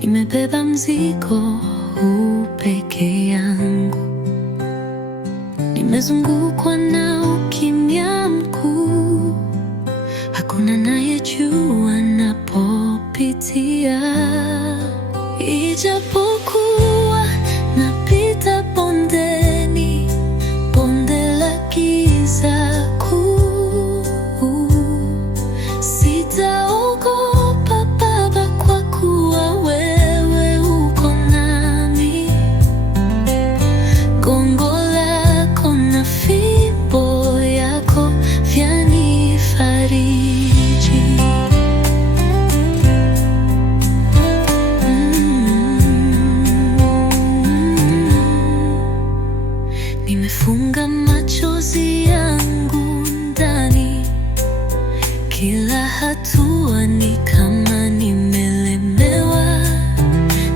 Nimebeba mzigo huu peke yangu, nimezungukwa na ukimya mkuu. Hakuna anayejua napopitia, ijapokuwa napita bondeni, bonde la giza kuu. Sitaogopa Baba, kwa kuwa wewe uko nami. Gongo lako na fimbo yako vyanifariji. Nimefunga machozi yangu ndani, kila hatua ni kama nimelemewa.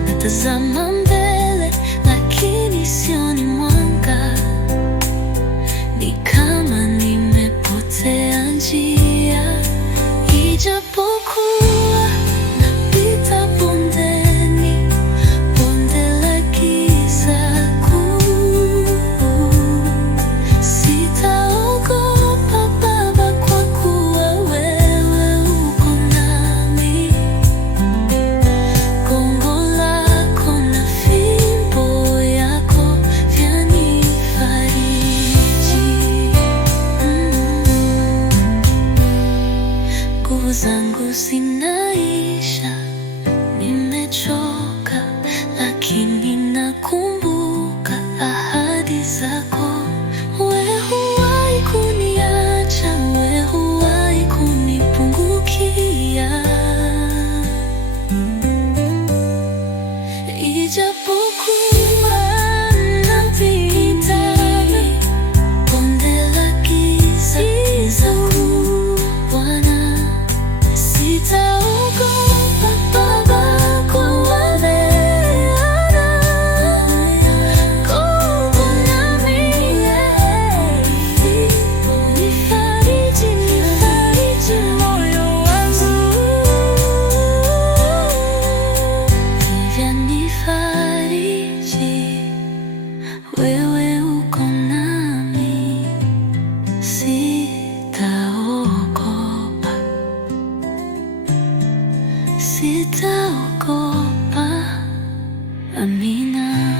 Natazama mbele lakini sioni mwanga, ni kama nimepotea njia. Ijapokuwa napita bondeni, bonde la giza kuu, sitaogopa Baba, kwa kuwa wewe uko nami. Gongo lako na fimbo yako vyanifariji. Nguvu zangu zinaisha, nimechoka, lakini nakumbuka ahadi zako. Wewe huwahi kuniacha, wewe huwahi kunipungukia. Ijapokuwa napita bonde la giza kuu, Bwana, sitaogopa Baba, kwa wewe uko nami. Nifariji, nifariji moyo wangu, vyanifariji. Wewe uko nami, sitaogopa, sitaogopa. Amina.